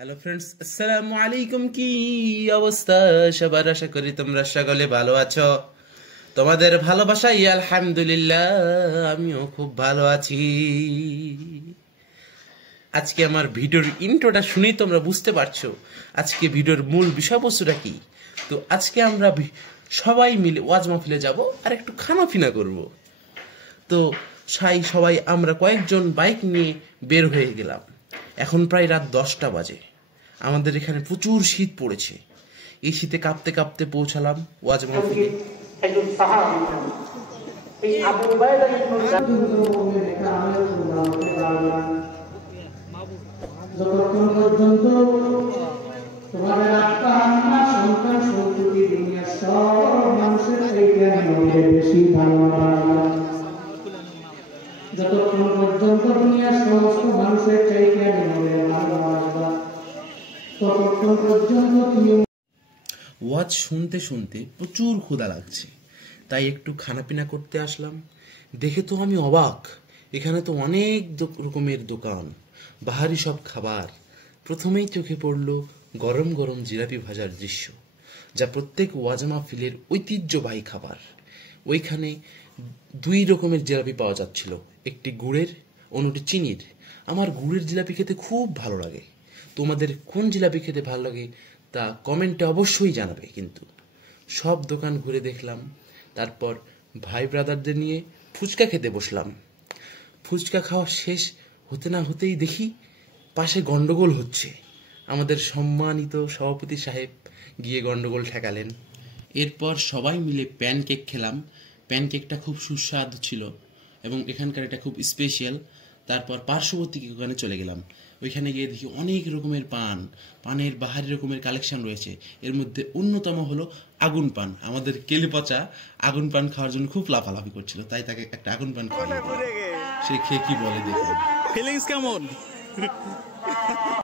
Hello friends, আসসালামু আলাইকুম। কি অবস্থা সবার? আশা করি তোমরা সকলে ভালো আছো। তোমাদের ভালোবাসাই আলহামদুলিল্লাহ আমিও খুব ভালো আছি। আজকে আমার ভিডিওর ইন্ট্রোটা শুনেই তোমরা বুঝতে পারছো আজকে ভিডিওর মূল বিষয়বস্তুটা কি। তো আজকে আমরা সবাই মিলে ওয়াজ মাহফিলে যাব আর একটু খানাপিনা করব। তো সবাই আমরা কয়েকজন বাইক নিয়ে বের হয়ে গেলাম। এখন প্রায় রাত 10টা বাজে। আমাদের এখানে প্রচুর শীত পড়েছে। এই শীতে কাঁপতে কাঁপতে পৌঁছালাম ওয়াজ মাহফিলে। যতক্ষণ পর্যন্ত দুনিয়ার সমস্ত মানুষের চাইতে আমি মনে ভালোবাসবা ততক্ষণ পর্যন্ত তুমি। ওয়াজ শুনতে শুনতে প্রচুর ক্ষুধা লাগছে, তাই একটু খানাপিনা করতে আসলাম। দেখে তো আমি অবাক, এখানে তো অনেক রকমের দোকান, বাহারি সব খাবার। প্রথমেই চোখে পড়ল গরম গরম জিলাপি ভাজার দৃশ্য, যা প্রত্যেক ওয়াজ মাহফিলের ঐতিহ্যবাহী খাবার। ওইখানে 2 রকমের জিলাপি পাওয়া যাচ্ছিল, একটি গুড়ের, অন্যটি চিনির। আমার গুড়ের জিলাপি খেতে খুব ভালো লাগে। তোমাদের কোন জিলাপি খেতে ভালো লাগে তা কমেন্টে অবশ্যই জানাবে। কিন্তু সব দোকান ঘুরে দেখলাম, তারপর ভাই ব্রাদারদের নিয়ে ফুচকা খেতে বসলাম। ফুচকা খাওয়া শেষ হতে না হতেই দেখি পাশে গন্ডগোল হচ্ছে। আমাদের সম্মানিত সভাপতি সাহেব গিয়ে গন্ডগোল ঠেকালেন। এরপর সবাই মিলে প্যানকেক খেলাম। প্যানকেকটা খুব সুস্বাদু ছিল এবং এখানকার এটা খুব স্পেশাল। তারপর পার্শ্ববর্তী দোকানে চলে গেলাম। ওইখানে গিয়ে দেখি অনেক রকমের পানের বাহারি রকমের কালেকশন রয়েছে। এর মধ্যে অন্যতম হলো আগুন পান। আমাদের কেলে পচা আগুন পান খাওয়ার জন্য খুব লাফালাফি করছিল, তাই তাকে একটা আগুন পান খাওয়াই। সে খেয়ে কি বলে দেখুন। ফিলিংস কেমন?